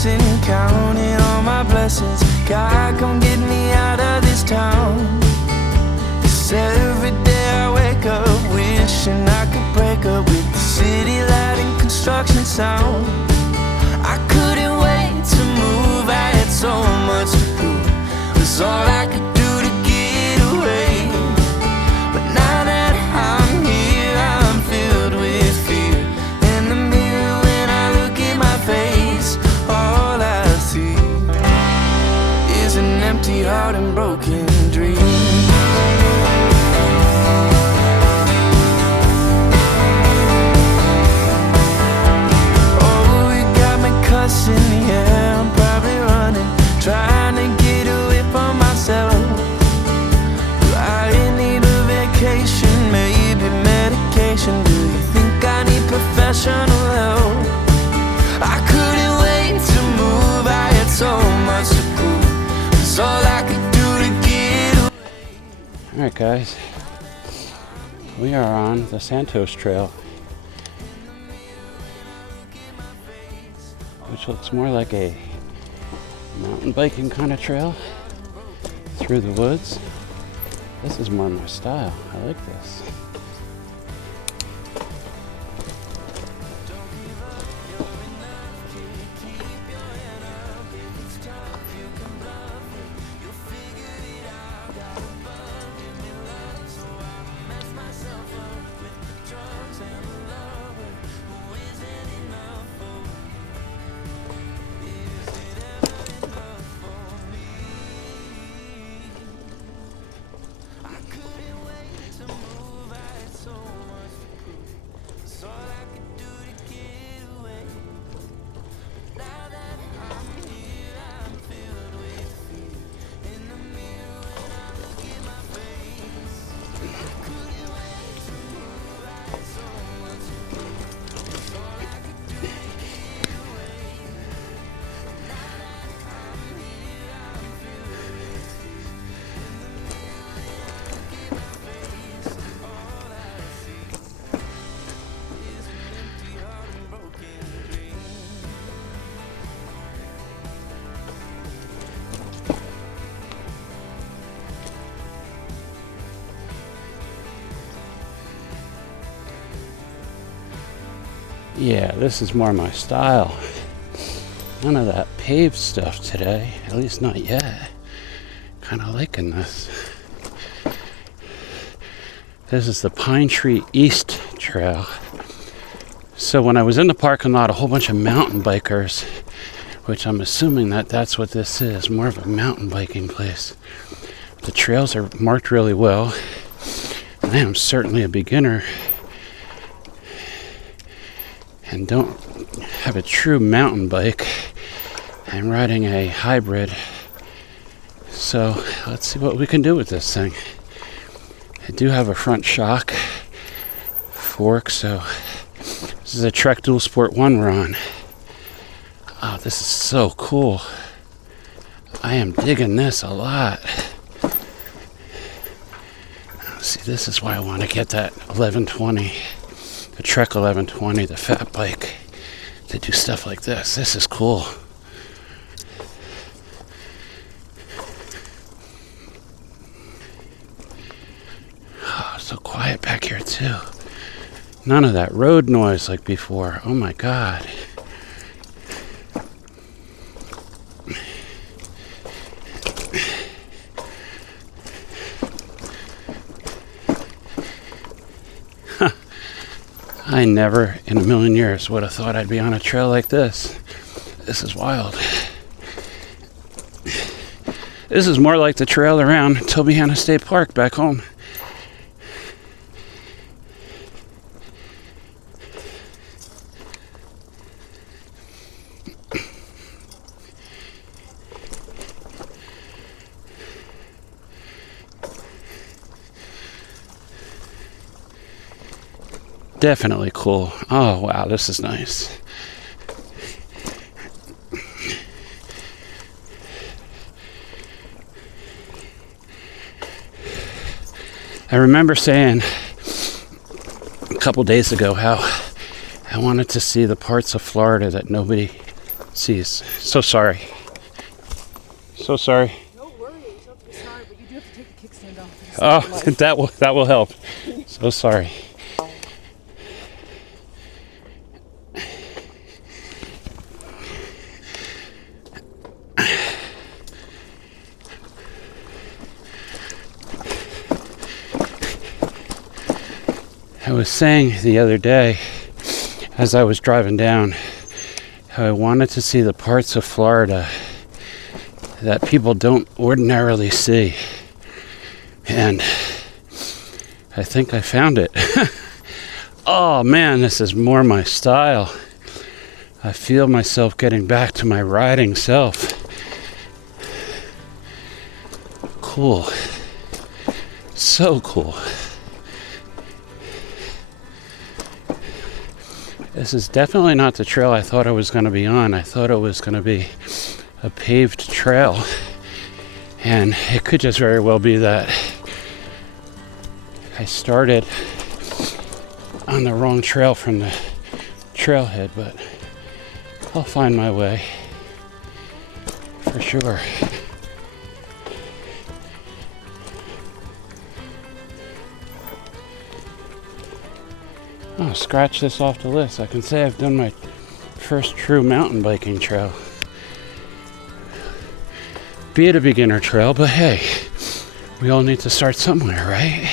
stressing, counting all my blessings. God, come get me out of this town. 'Cause every day I wake up wishing I could break up with the city light and construction sound. I couldn't wait to move, I had so much to prove. It was all I could do to get away. But now that I'm here, I'm filled with fear. In the mirror when I look at my face, all I see is an empty heart and broken dreams. Yeah, I'm probably running, trying to get away from myself. Do I need a vacation, maybe medication? Do you think I need professional help? I couldn't wait to move, I had so much to prove. It's all I could do to get away. Alright guys, we are on the Santos Trail, which looks more like a mountain biking kind of trail through the woods. This is more my style. I like this. Yeah, this is more my style. None of that paved stuff today, at least not yet. Kind of liking this. This is the Pine Tree East Trail. So when I was in the parking lot, a whole bunch of mountain bikers, which I'm assuming that's what this is, more of a mountain biking place. The trails are marked really well. I am certainly a beginner and don't have a true mountain bike. I'm riding a hybrid. So let's see what we can do with this thing. I do have a front shock fork, so this is a Trek Dual Sport 1 we're on. Oh, this is so cool. I am digging this a lot. See, this is why I want to get that 1120. The Trek 1120, the fat bike, to do stuff like this. This is cool. Oh, so quiet back here too. None of that road noise like before. Oh my God. I never in a million years would have thought I'd be on a trail like this. This is wild. This is more like the trail around Tobyhanna State Park back home. Definitely cool. Oh, wow, this is nice. I remember saying a couple days ago how I wanted to see the parts of Florida that nobody Jeez, so sorry. So sorry. No worries, you don't have to be sorry, but you do have to take the kickstand off. Oh, that will help. So sorry. I was saying the other day, as I was driving down, how I wanted to see the parts of Florida that people don't ordinarily see. And I think I found it. Oh man, this is more my style. I feel myself getting back to my riding self. Cool. So cool. This is definitely not the trail I thought I was going to be on. I thought it was going to be a paved trail. And it could just very well be that I started on the wrong trail from the trailhead, but I'll find my way for sure. Oh, scratch this off the list. I can say I've done my first true mountain biking trail. Be it a beginner trail, but hey, we all need to start somewhere, right?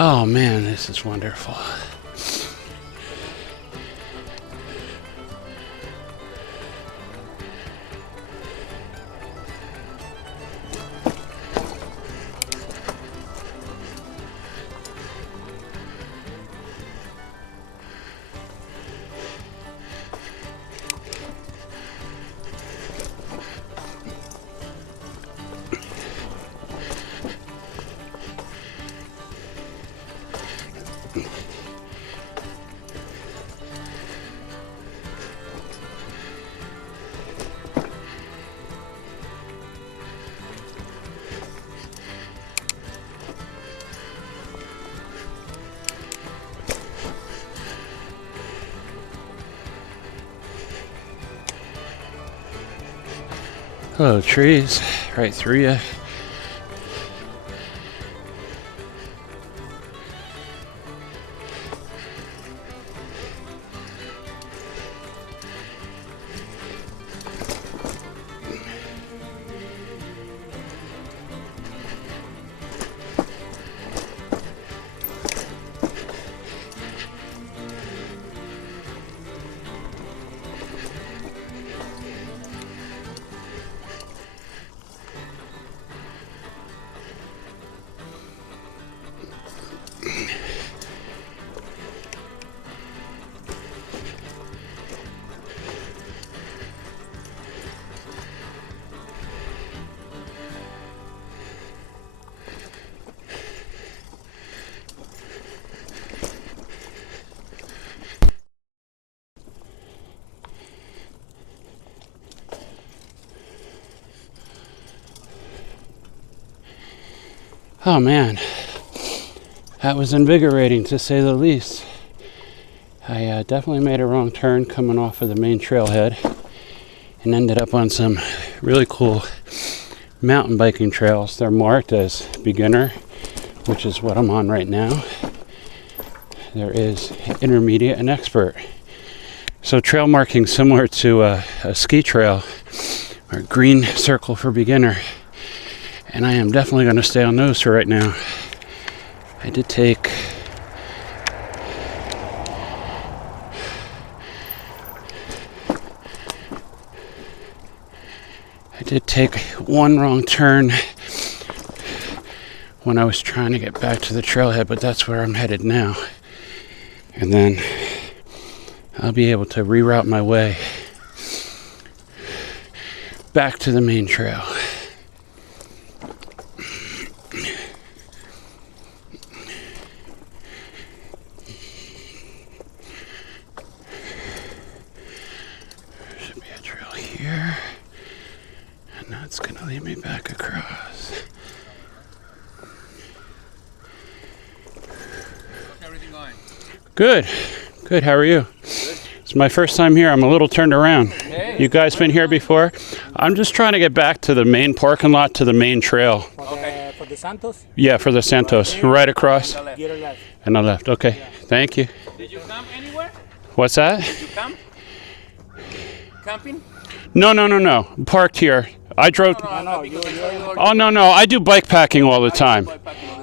Oh man, this is wonderful. Hello, trees, right through you. Oh man, that was invigorating to say the least. I definitely made a wrong turn coming off of the main trailhead and ended up on some really cool mountain biking trails. They're marked as beginner, which is what I'm on right now. There is intermediate and expert. So trail marking similar to a ski trail or green circle for beginner. And I am definitely going to stay on those for right now. I did take one wrong turn when I was trying to get back to the trailhead, but that's where I'm headed now. And then I'll be able to reroute my way back to the main trail. It's gonna lead me back across. How's everything going? Good. How are you? Good. It's my first time here. I'm a little turned around. Hey. You guys been here before? I'm just trying to get back to the main parking lot, to the main trail. For the Santos? Yeah, for the Santos. Right across. Get a left. And I left. Okay. Thank you. Did you camp anywhere? What's that? Did you camp? Camping? No. Parked here. I drove. No, Oh no. I do bike packing all the time.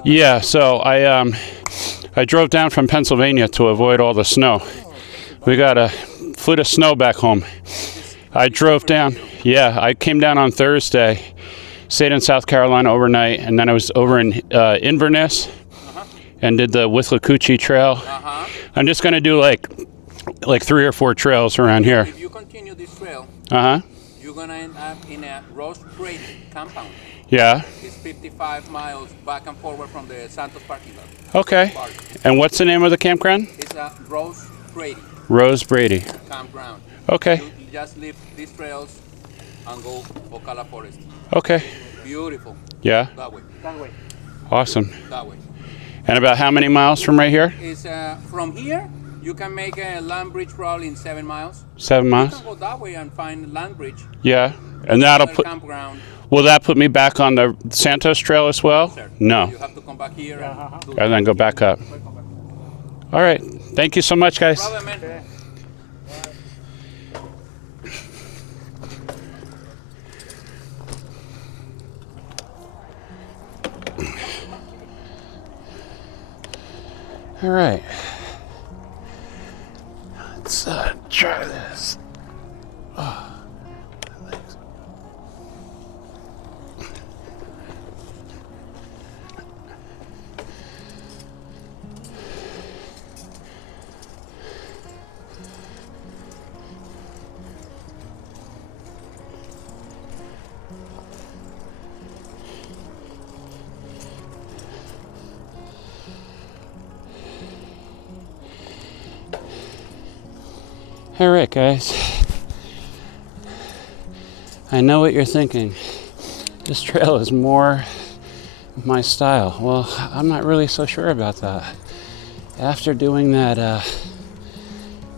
Yeah, so I drove down from Pennsylvania to avoid all the snow. We got a foot of snow back home. I drove down. Yeah, I came down on Thursday, stayed in South Carolina overnight, and then I was over in Inverness and did the Withlacoochee Trail. I'm just gonna do like 3 or 4 trails around here. If you continue this trail, Uh-huh. you're gonna end up in a Rose Brady compound. Yeah. It's 55 miles back and forward from the Santos parking lot. Okay. Park. And what's the name of the campground? It's a Rose Brady Rose Brady. campground. Okay. You just leave these trails and go Ocala Forest. Okay. Beautiful. Yeah. That way. That way. Awesome. That way. And about how many miles from right here? It's from here. You can make a land bridge probably in 7 miles. 7 You miles? can go that way and find land bridge. Yeah. And that'll Another put. campground. Will that put me back on the Santos Trail as well? Sir. No. You have to come back here and do And then go back up. All right. Thank you so much, guys. Problem, man. All right. Let's try this. Oh. All right, guys. I know what you're thinking. This trail is more my style. Well, I'm not really so sure about that. After doing that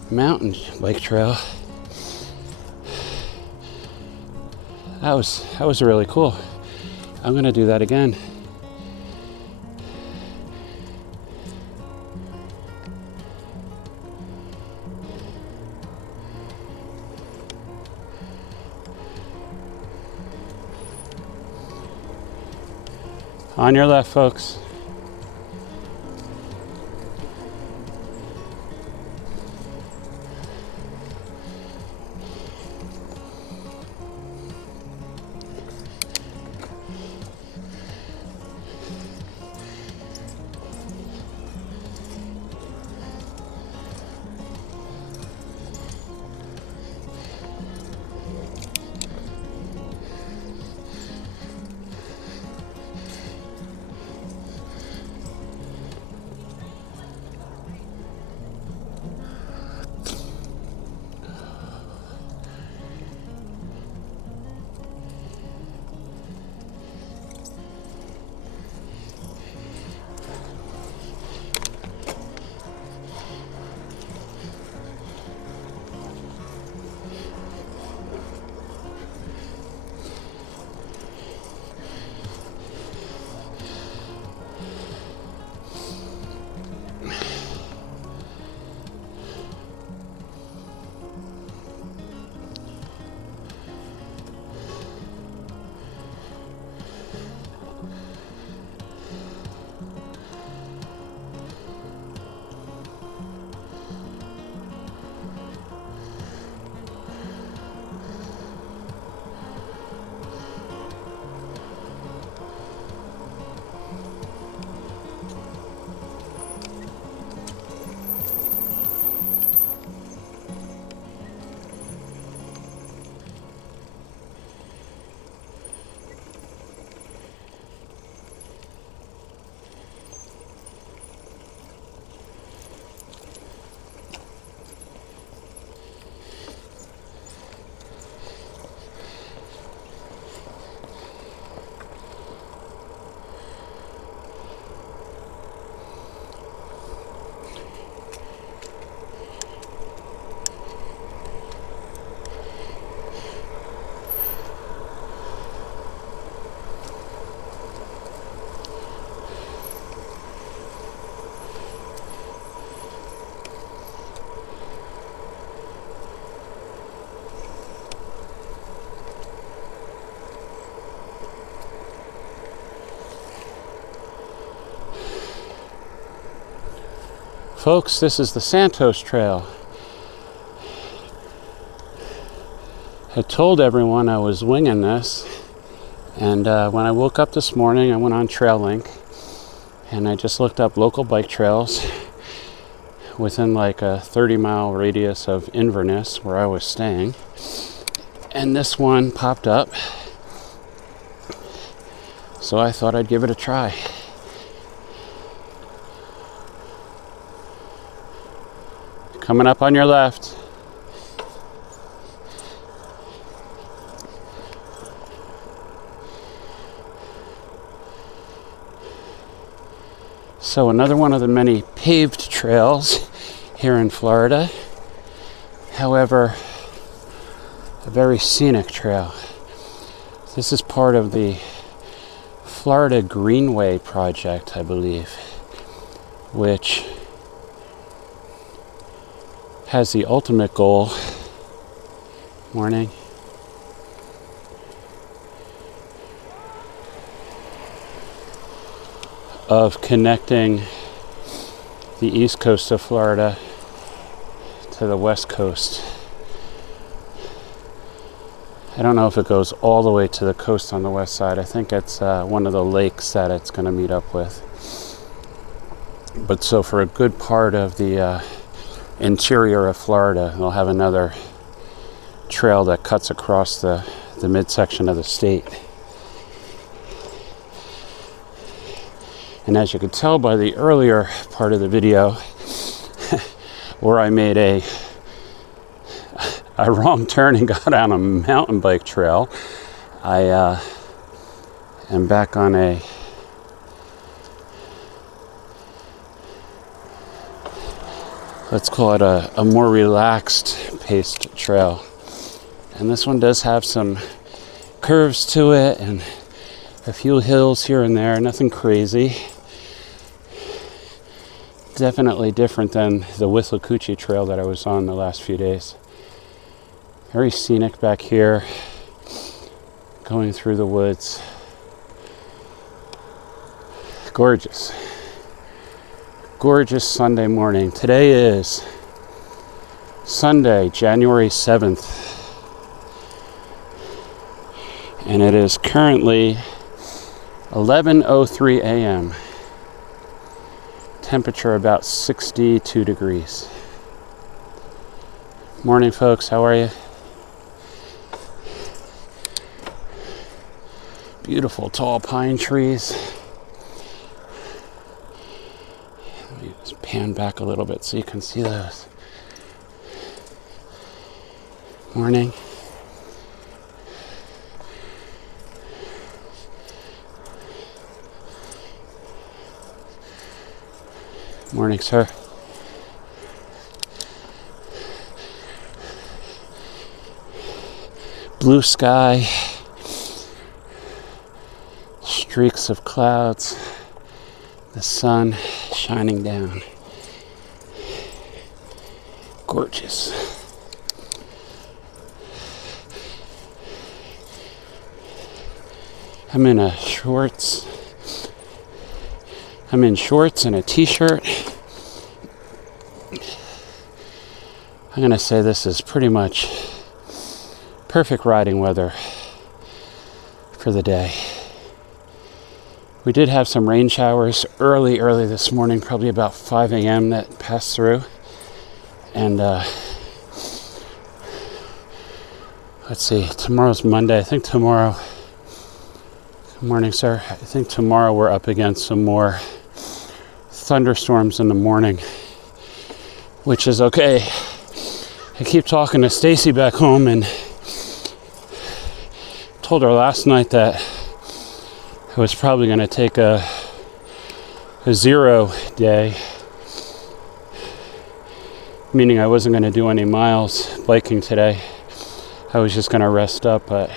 mountain bike trail, That was really cool. I'm gonna do that again. On your left, folks. Folks, this is the Santos Trail. I told everyone I was winging this, and when I woke up this morning, I went on TrailLink, and I just looked up local bike trails within like a 30-mile radius of Inverness, where I was staying, and this one popped up, so I thought I'd give it a try. Coming up on your left. So another one of the many paved trails here in Florida. However, a very scenic trail. This is part of the Florida Greenway project, I believe, which has the ultimate goal, morning, of connecting the east coast of Florida to the west coast. I don't know if it goes all the way to the coast on the west side. I think it's one of the lakes that it's going to meet up with. But so for a good part of the interior of Florida, they'll have another trail that cuts across the midsection of the state. And as you can tell by the earlier part of the video, where I made a wrong turn and got on a mountain bike trail, I am back on a let's call it a more relaxed paced trail. And this one does have some curves to it and a few hills here and there, nothing crazy. Definitely different than the Withlacoochee Trail that I was on the last few days. Very scenic back here, going through the woods. Gorgeous. Gorgeous Sunday morning. Today is Sunday, January 7th. And it is currently 11:03 a.m. Temperature about 62 degrees. Morning, folks. How are you? Beautiful tall pine trees. Let me just pan back a little bit so you can see those. Morning. Morning, sir. Blue sky, streaks of clouds, the sun shining down. Gorgeous. I'm in shorts and a t-shirt. I'm gonna say this is pretty much perfect riding weather for the day. We did have some rain showers early this morning, probably about 5 a.m. that passed through. And let's see, tomorrow's Monday. I think tomorrow, good morning, sir. I think tomorrow we're up against some more thunderstorms in the morning, which is okay. I keep talking to Stacy back home and told her last night that I was probably going to take a 0 day, meaning I wasn't going to do any miles biking today. I was just going to rest up, but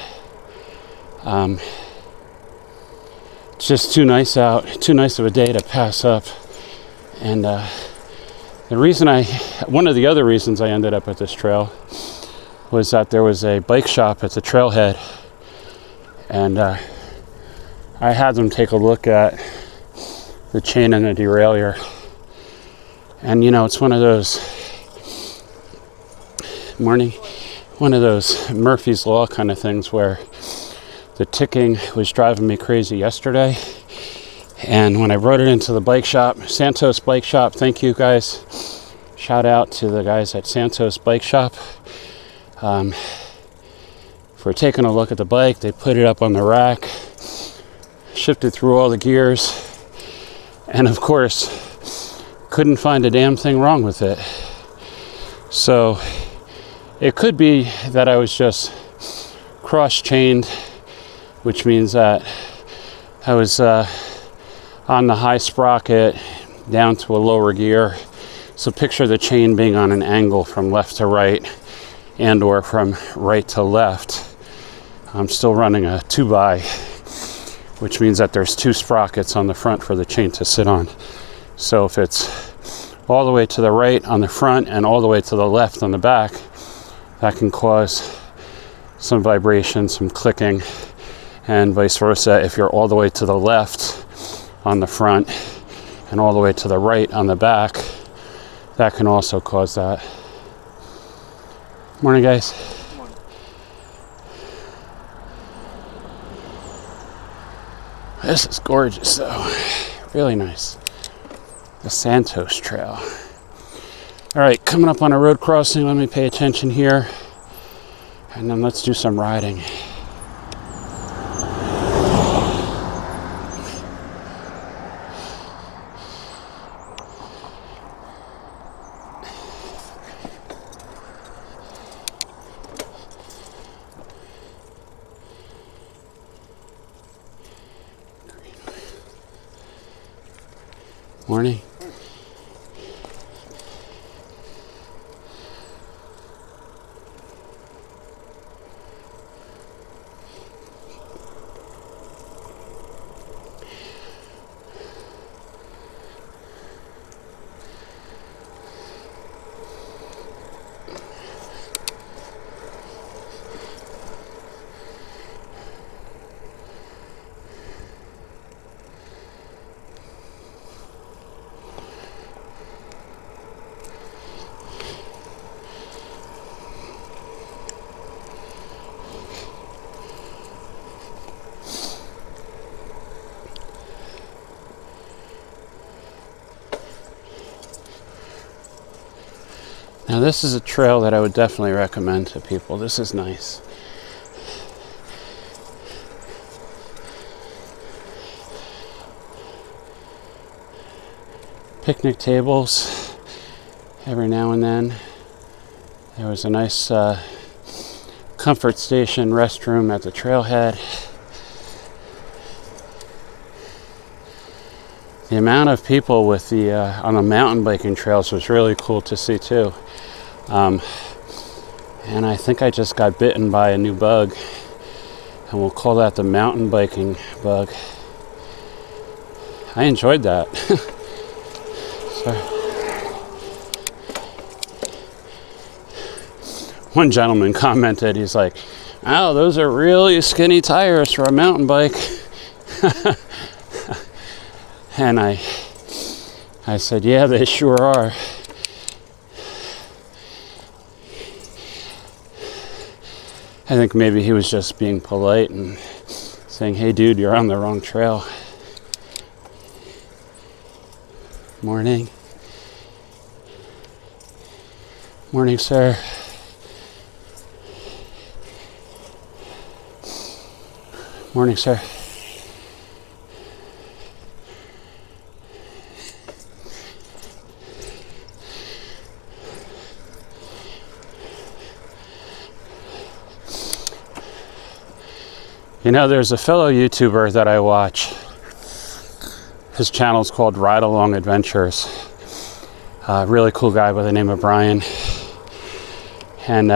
it's just too nice out, too nice of a day to pass up. And one of the other reasons I ended up at this trail was that there was a bike shop at the trailhead, and I had them take a look at the chain and the derailleur. And it's one of those Murphy's Law kind of things where the ticking was driving me crazy yesterday. And when I brought it into the bike shop, Santos Bike Shop, thank you guys. Shout out to the guys at Santos Bike Shop for taking a look at the bike. They put it up on the rack, shifted through all the gears, and of course, couldn't find a damn thing wrong with it. So it could be that I was just cross-chained, which means that I was on the high sprocket down to a lower gear. So picture the chain being on an angle from left to right and or from right to left. I'm still running a 2x, which means that there's 2 sprockets on the front for the chain to sit on. So if it's all the way to the right on the front and all the way to the left on the back, that can cause some vibration, some clicking, and vice versa. If you're all the way to the left on the front and all the way to the right on the back, that can also cause that. Morning, guys. Morning. This is gorgeous, though. Really nice. The Santos Trail. All right, coming up on a road crossing, let me pay attention here, and then let's do some riding. Morning. Now this is a trail that I would definitely recommend to people. This is nice. Picnic tables every now and then. There was a nice comfort station restroom at the trailhead. The amount of people with the on the mountain biking trails was really cool to see too. And I think I just got bitten by a new bug, and we'll call that the mountain biking bug. I enjoyed that. So, one gentleman commented, he's like, "Oh, those are really skinny tires for a mountain bike." And I said, "Yeah, they sure are." I think maybe he was just being polite and saying, "Hey dude, you're on the wrong trail." Morning. Morning, sir. Morning, sir. You know, there's a fellow YouTuber that I watch. His channel's called Ride Along Adventures. A really cool guy by the name of Brian. And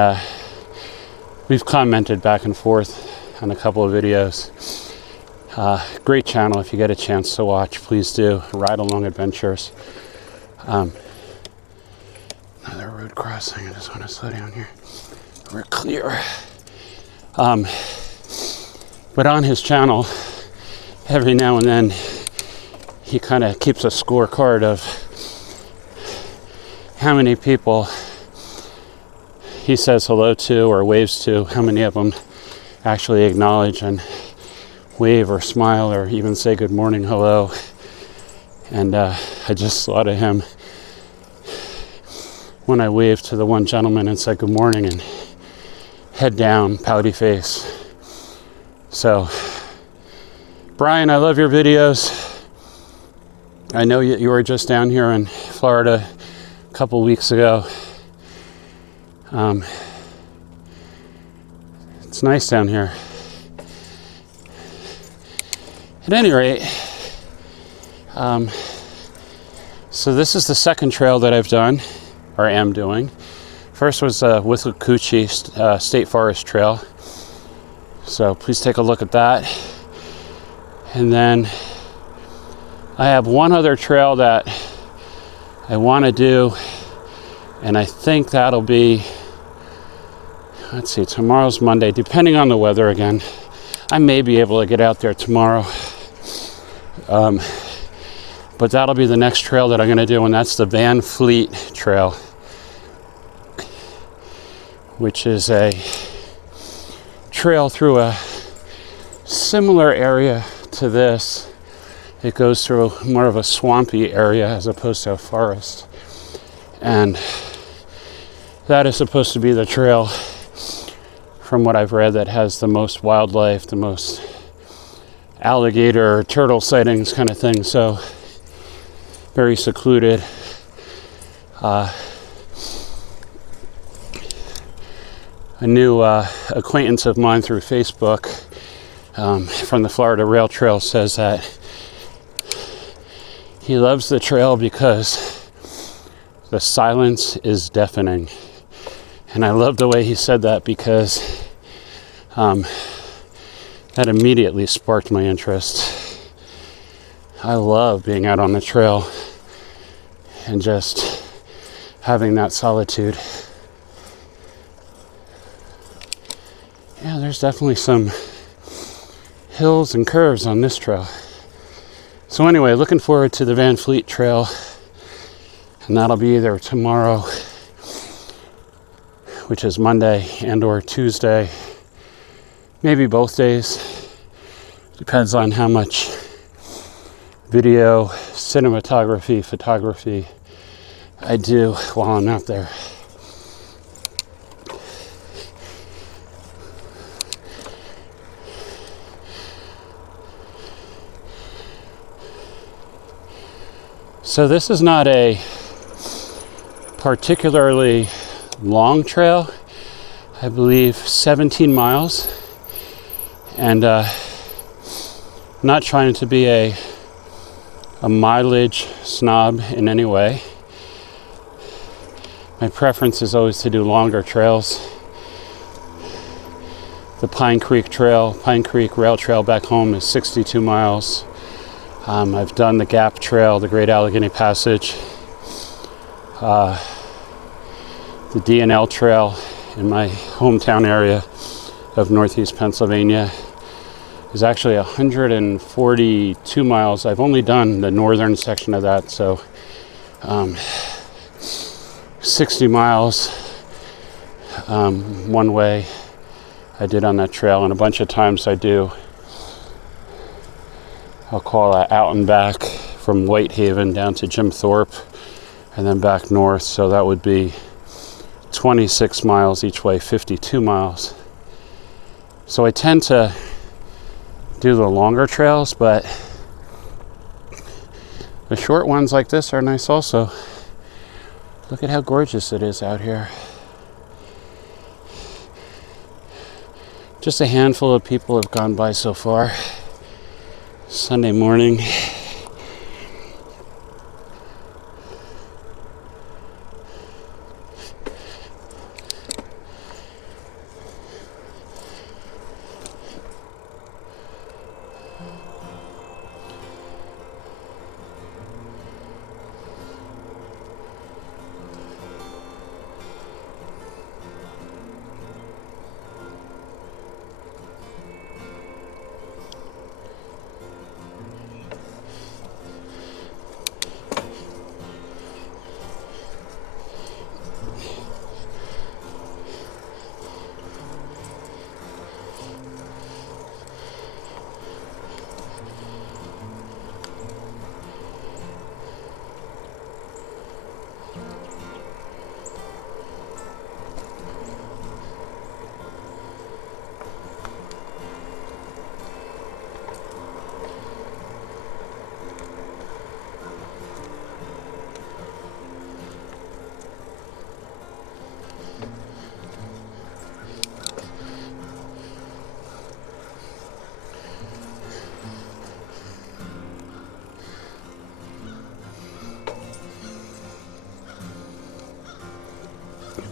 we've commented back and forth on a couple of videos. Great channel. If you get a chance to watch, please do. Ride Along Adventures. Another road crossing. I just want to slow down here. We're clear. But on his channel, every now and then, he kind of keeps a scorecard of how many people he says hello to or waves to, how many of them actually acknowledge and wave or smile or even say good morning, hello. And I just thought of him when I waved to the one gentleman and said good morning and head down, pouty face. So, Brian, I love your videos. I know you were just down here in Florida a couple weeks ago. It's nice down here. At any rate, so this is the second trail that I've done, or am doing. First was Withlacoochee State Forest Trail. So please take a look at that. And then I have one other trail that I want to do, and I think that'll be, let's see, tomorrow's Monday, depending on the weather again. I may be able to get out there tomorrow. But that'll be the next trail that I'm going to do, and that's the Van Fleet Trail, which is a trail through a similar area to this. It goes through more of a swampy area as opposed to a forest. And that is supposed to be the trail, from what I've read, that has the most wildlife, the most alligator, turtle sightings kind of thing. So very secluded. A new acquaintance of mine through Facebook from the Florida Rail Trail says that he loves the trail because the silence is deafening. And I love the way he said that, because that immediately sparked my interest. I love being out on the trail and just having that solitude. Yeah, there's definitely some hills and curves on this trail. So anyway, looking forward to the Van Fleet Trail, and that'll be either tomorrow, which is Monday, and or Tuesday, maybe both days. Depends on how much video, cinematography, photography I do while I'm out there. So this is not a particularly long trail. I believe 17 miles. And not trying to be a mileage snob in any way. My preference is always to do longer trails. The Pine Creek Rail Trail back home is 62 miles. I've done the Gap Trail, the Great Allegheny Passage, the D&L Trail in my hometown area of Northeast Pennsylvania is actually 142 miles. I've only done the northern section of that, so 60 miles one way I did on that trail, and a bunch of times I'll call that out and back from Whitehaven down to Jim Thorpe and then back north, so that would be 26 miles each way, 52 miles. So I tend to do the longer trails, but the short ones like this are nice also. Look at how gorgeous it is out here. Just a handful of people have gone by so far. Sunday morning.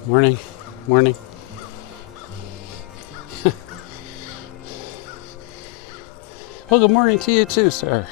Morning. Well, good morning to you too, sir.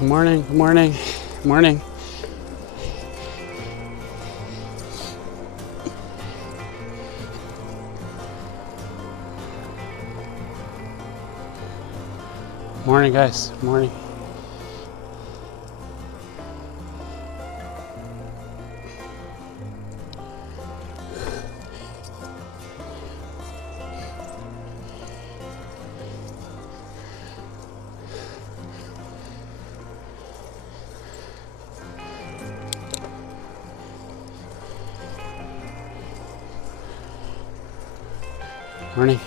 Good morning. Morning. Morning, guys. Morning. Morning.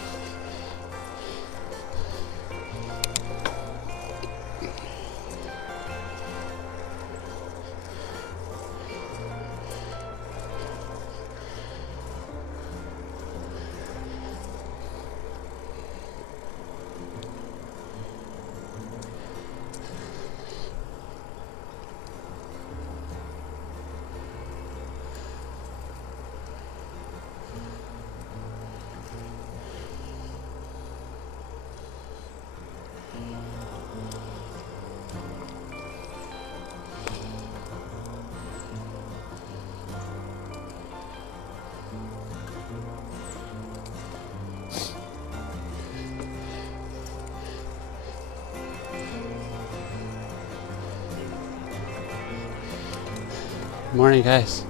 Morning, guys.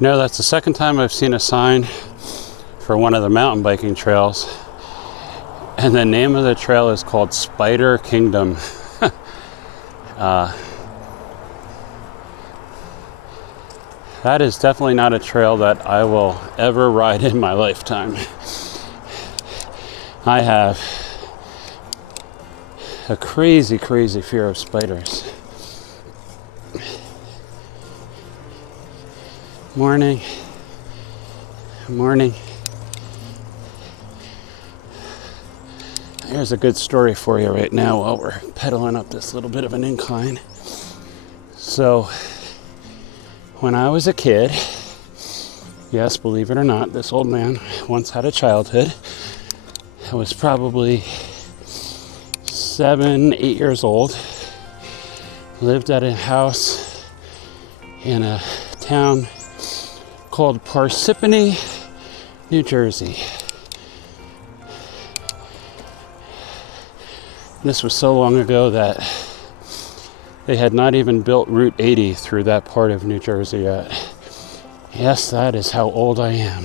No, that's the second time I've seen a sign for one of the mountain biking trails. And the name of the trail is called Spider Kingdom. That is definitely not a trail that I will ever ride in my lifetime. I have a crazy, crazy fear of spiders. Morning. Morning. Here's a good story for you right now while we're pedaling up this little bit of an incline. So, when I was a kid, yes, believe it or not, this old man once had a childhood. I was probably 7, 8 years old. Lived at a house in a town called Parsippany, New Jersey. This was so long ago that they had not even built Route 80 through that part of New Jersey yet. Yes, that is how old I am.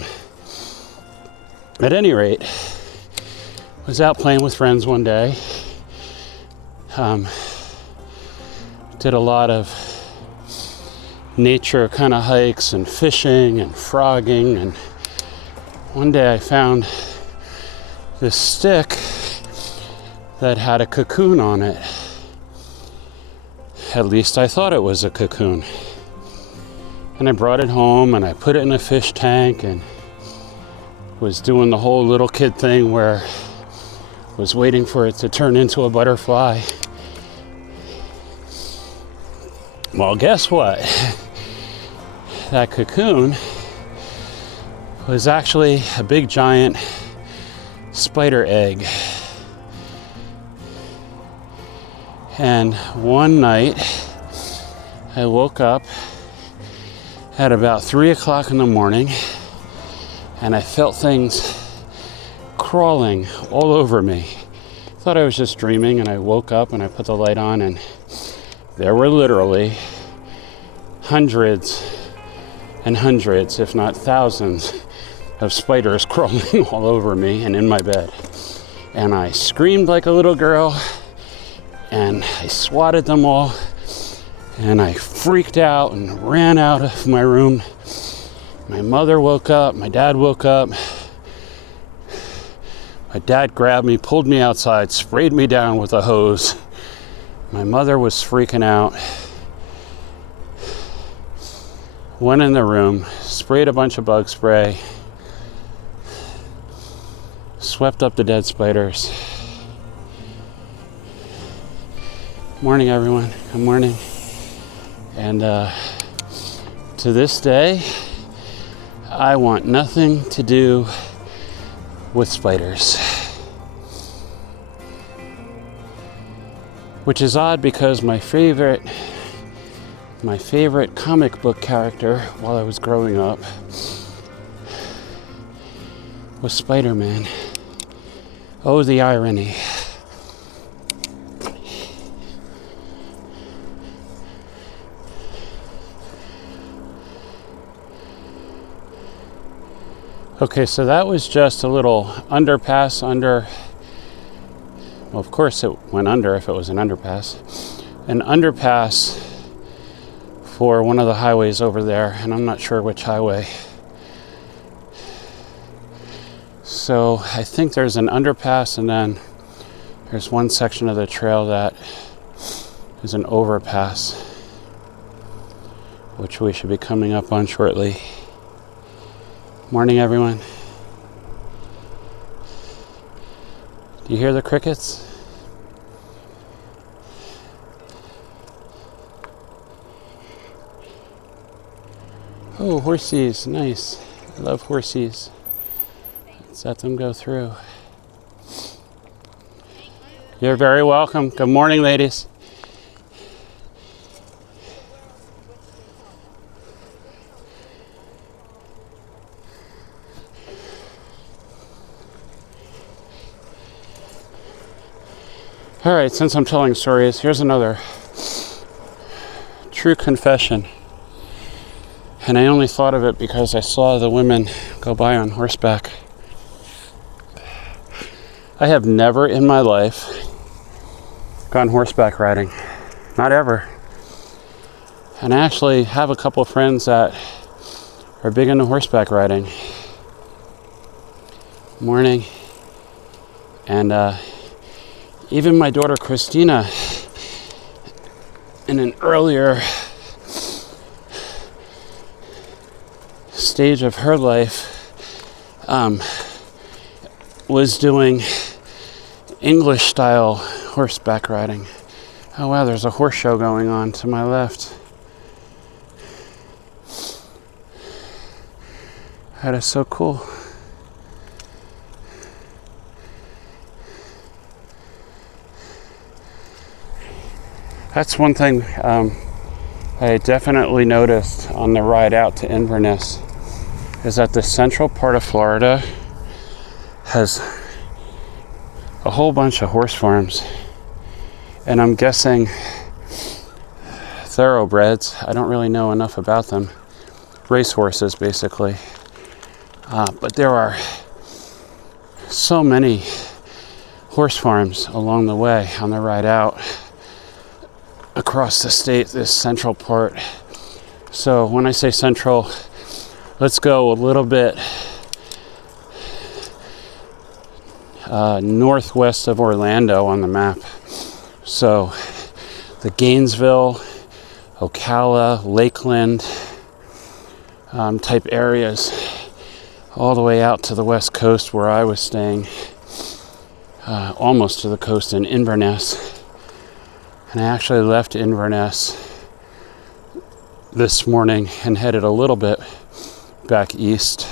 At any rate, I was out playing with friends one day. Did a lot of nature kind of hikes and fishing and frogging, and one day I found this stick that had a cocoon on it. At least I thought it was a cocoon. And I brought it home and I put it in a fish tank and was doing the whole little kid thing where I was waiting for it to turn into a butterfly. Well, guess what? That cocoon was actually a big giant spider egg. And one night I woke up at about 3 o'clock in the morning and I felt things crawling all over me. Thought I was just dreaming, and I woke up and I put the light on and there were literally hundreds and hundreds, if not thousands, of spiders crawling all over me and in my bed. And I screamed like a little girl, and I swatted them all, and I freaked out and ran out of my room. My mother woke up, my dad woke up. My dad grabbed me, pulled me outside, sprayed me down with a hose. My mother was freaking out. Went in the room, sprayed a bunch of bug spray, swept up the dead spiders. Morning, everyone. Good morning. And to this day, I want nothing to do with spiders. Which is odd because my favorite comic book character while I was growing up was Spider-Man. Oh, the irony. Okay, so that was just a little underpass under, well, of course it went under if it was an underpass. An underpass for one of the highways over there, and I'm not sure which highway. So I think there's an underpass, and then there's one section of the trail that is an overpass, which we should be coming up on shortly. Morning, everyone. Do you hear the crickets? Oh, horsies, nice. I love horsies. Let's let them go through. You're very welcome. Good morning, ladies. All right, since I'm telling stories, here's another true confession. And I only thought of it because I saw the women go by on horseback. I have never in my life gone horseback riding. Not ever. And I actually have a couple of friends that are big into horseback riding. Morning. And even my daughter Christina, in an earlier stage of her life, was doing English style horseback riding. Oh wow, there's a horse show going on to my left. That is so cool. That's one thing I definitely noticed on the ride out to Inverness, is that the central part of Florida has a whole bunch of horse farms. And I'm guessing thoroughbreds. I don't really know enough about them. Race horses, basically. But there are so many horse farms along the way on the ride out across the state, this central part. So when I say central, let's go a little bit northwest of Orlando on the map. So the Gainesville, Ocala, Lakeland type areas, all the way out to the west coast where I was staying, almost to the coast in Inverness. And I actually left Inverness this morning and headed a little bit back east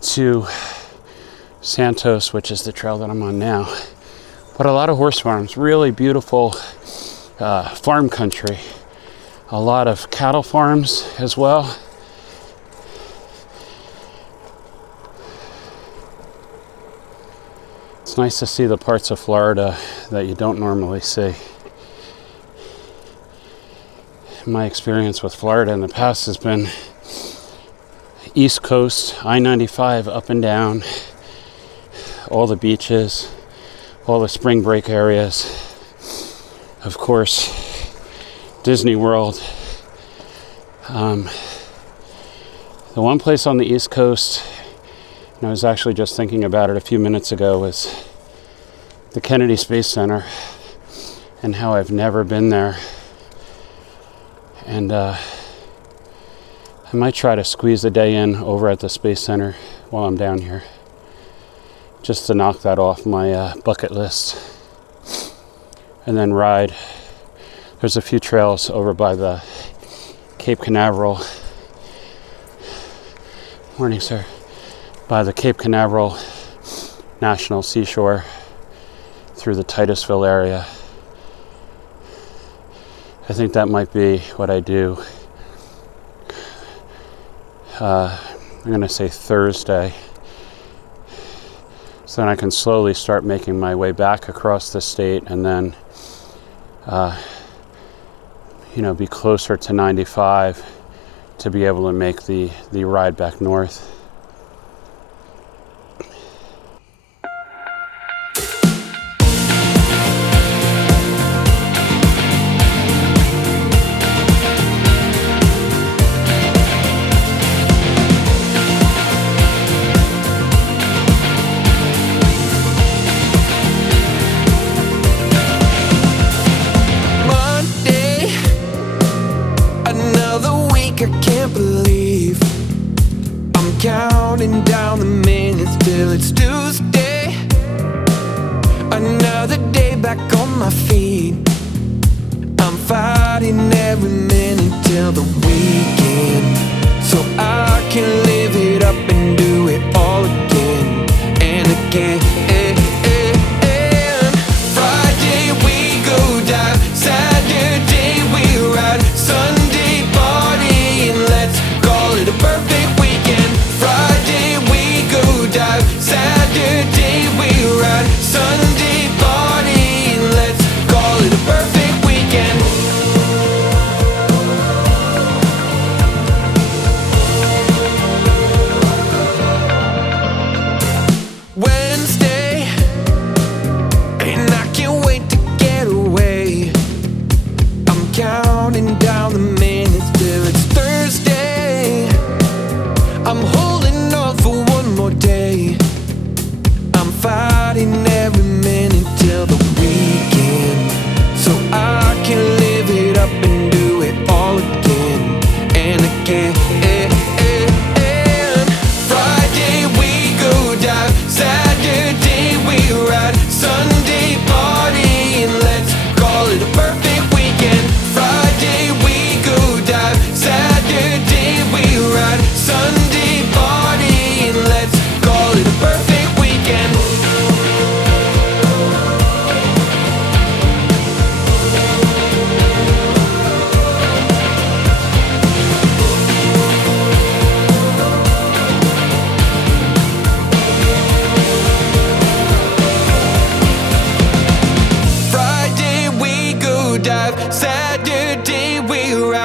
to Santos, which is the trail that I'm on now. But a lot of horse farms, really beautiful farm country. A lot of cattle farms as well. It's nice to see the parts of Florida that you don't normally see. My experience with Florida in the past has been East Coast, I-95 up and down, all the beaches, all the spring break areas, of course, Disney World. The one place on the East Coast, and I was actually just thinking about it a few minutes ago, was the Kennedy Space Center, and how I've never been there. And I might try to squeeze a day in over at the Space Center while I'm down here, just to knock that off my bucket list. And then ride. There's a few trails over by the Cape Canaveral. Morning, sir. By the Cape Canaveral National Seashore through the Titusville area. I think that might be what I do. I'm going to say Thursday. So then I can slowly start making my way back across the state and then, be closer to 95 to be able to make the ride back north. Counting down the minutes till it's Tuesday. Another day back on my feet. I'm fighting every minute till the weekend.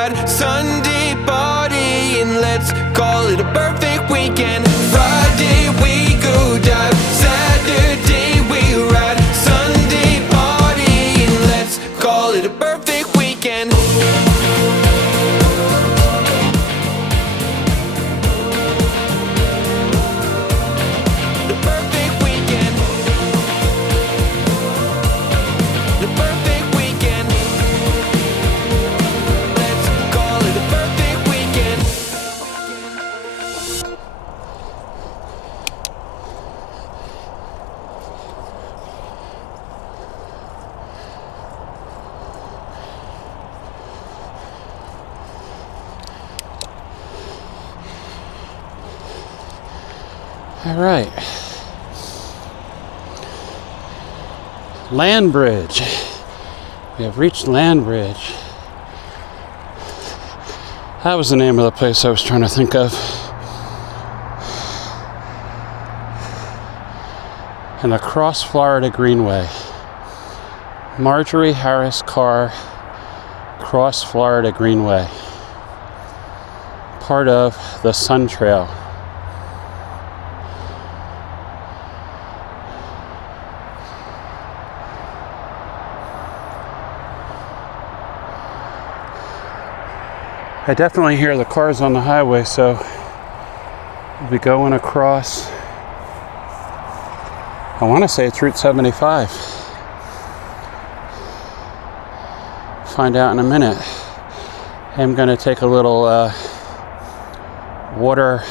ride. Sunday party and let's call it a perfect weekend. Friday we go dive, Saturday we ride. Sunday party and let's call it a perfect weekend. The perfect weekend. The perfect weekend. Let's call it a perfect weekend. All right. Land Bridge. We have reached Land Bridge. That was the name of the place I was trying to think of. And the Cross Florida Greenway. Marjorie Harris Carr Cross Florida Greenway. Part of the Santos Trail. I definitely hear the cars on the highway, so we'll be going across, I want to say it's Route 75. Find out in a minute. I'm going to take a little water.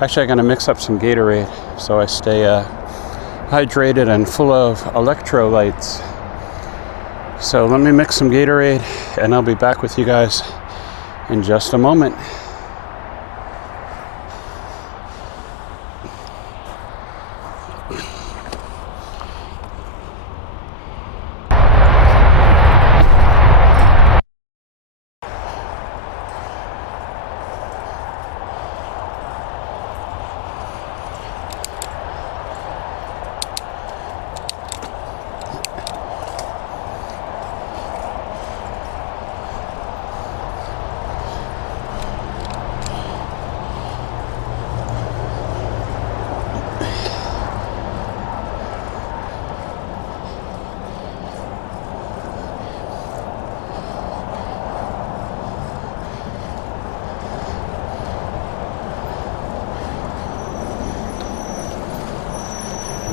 Actually, I'm going to mix up some Gatorade so I stay hydrated and full of electrolytes. So let me mix some Gatorade and I'll be back with you guys in just a moment.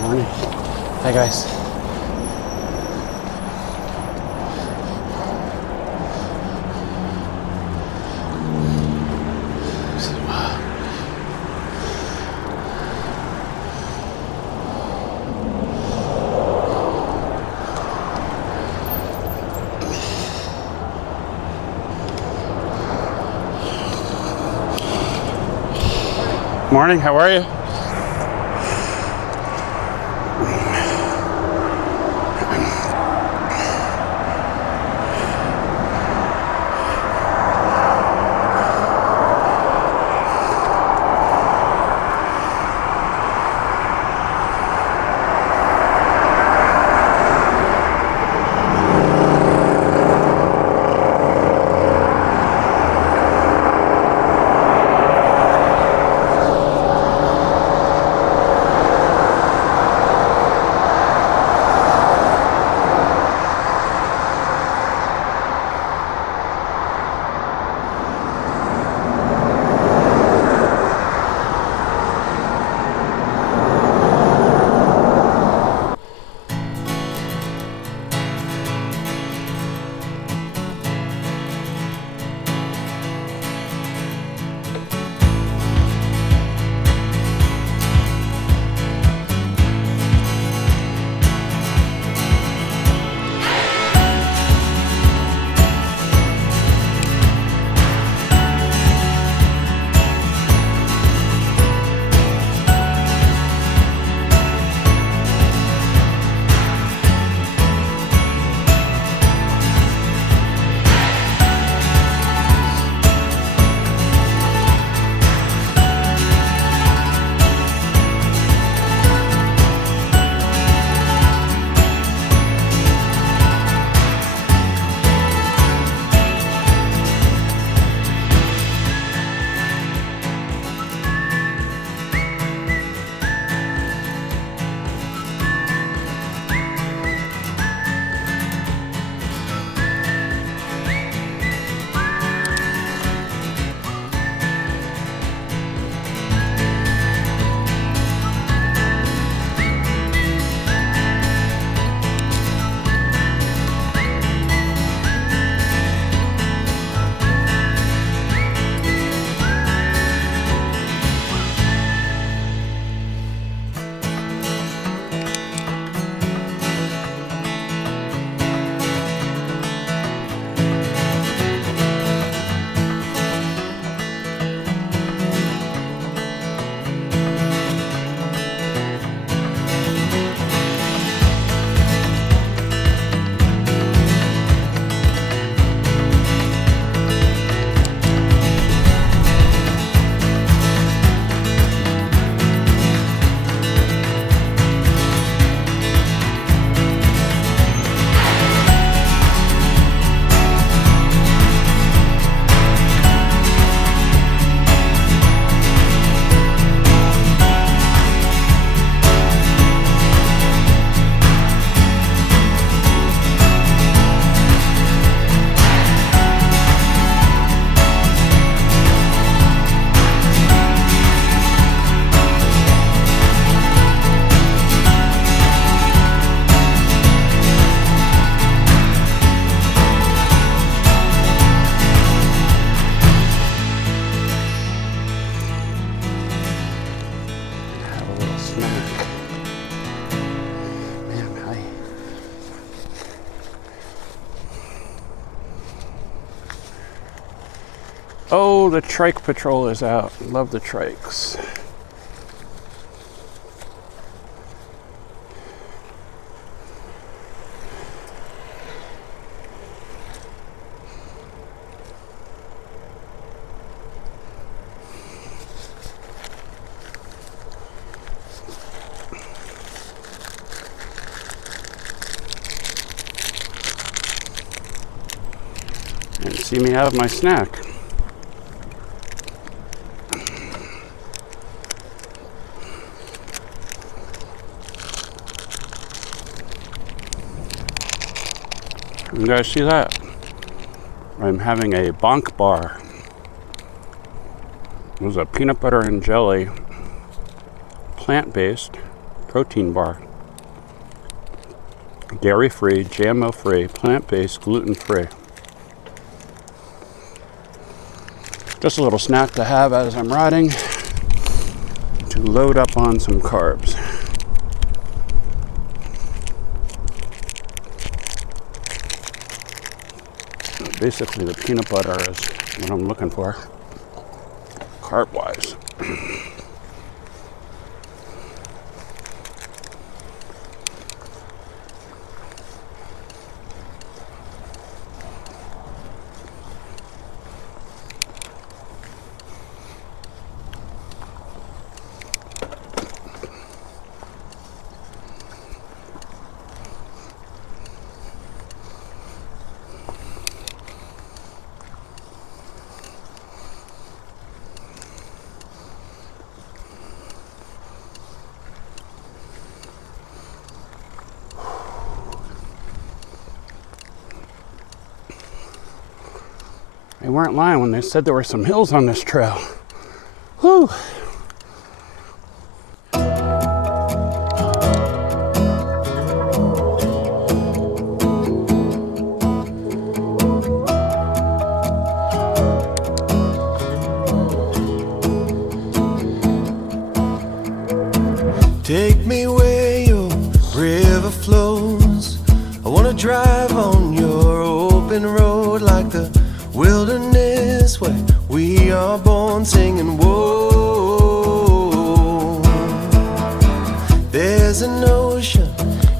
Morning. Hi guys. Morning, how are you? Oh, the trike patrol is out. Love the trikes. And see me have my snack. You guys see that? I'm having a bonk bar. It was a peanut butter and jelly, plant-based protein bar. Dairy-free, GMO-free, plant-based, gluten-free. Just a little snack to have as I'm riding to load up on some carbs. Basically, the peanut butter is what I'm looking for, carb-wise. They weren't lying when they said there were some hills on this trail. Whew. Take me where your river flows. I wanna drive on your open road like the wilderness where we are born singing, whoa. There's an ocean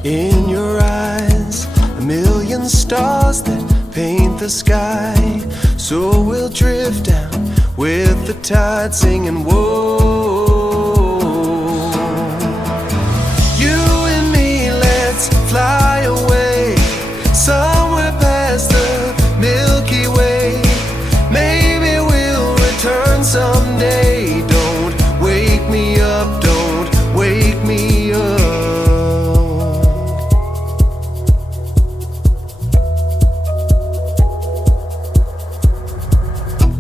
in your eyes, a million stars that paint the sky. So we'll drift down with the tide singing, whoa. You and me, let's fly away somewhere past the Milky Way. Maybe we'll return someday. Don't wake me up, don't wake me up.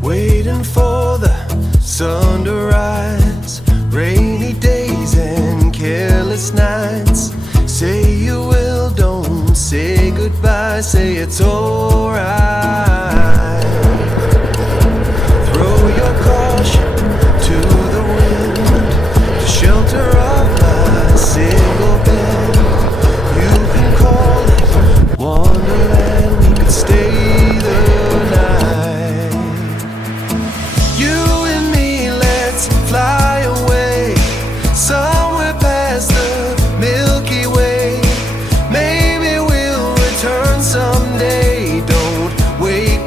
Waiting for the sun to rise, rainy days and careless nights. Say you will, don't say goodbye, say it's alright. Throw your caution to the wind, the shelter of my single bed. You can call it Wonderland, we could stay the night. You and me, let's fly away somewhere past the Milky Way. Maybe we'll return someday. Don't wake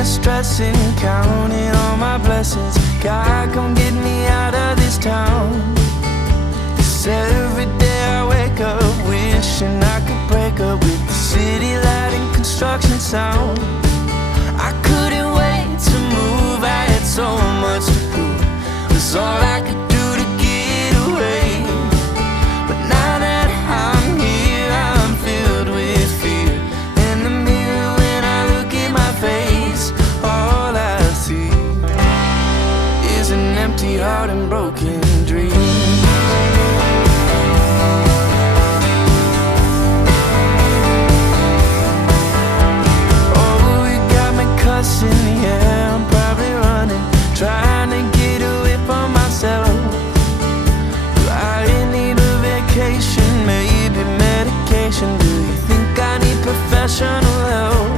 the stressing, counting all my blessings. God, come get me out of this town. 'Cause every day I wake up wishing I could break up with the city light and construction sound. I couldn't wait to move, I had so much to prove. It was all I could do to get away. But now that I'm here, I'm filled with fear. In the mirror when I look at my face, all I see is an empty heart and broken dreams. Yeah, I'm probably running, trying to get away from myself. Do I need a vacation, maybe medication? Do you think I need professional help?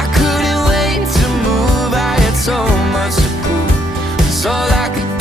I couldn't wait to move, I had so much to prove. 'Cause all I could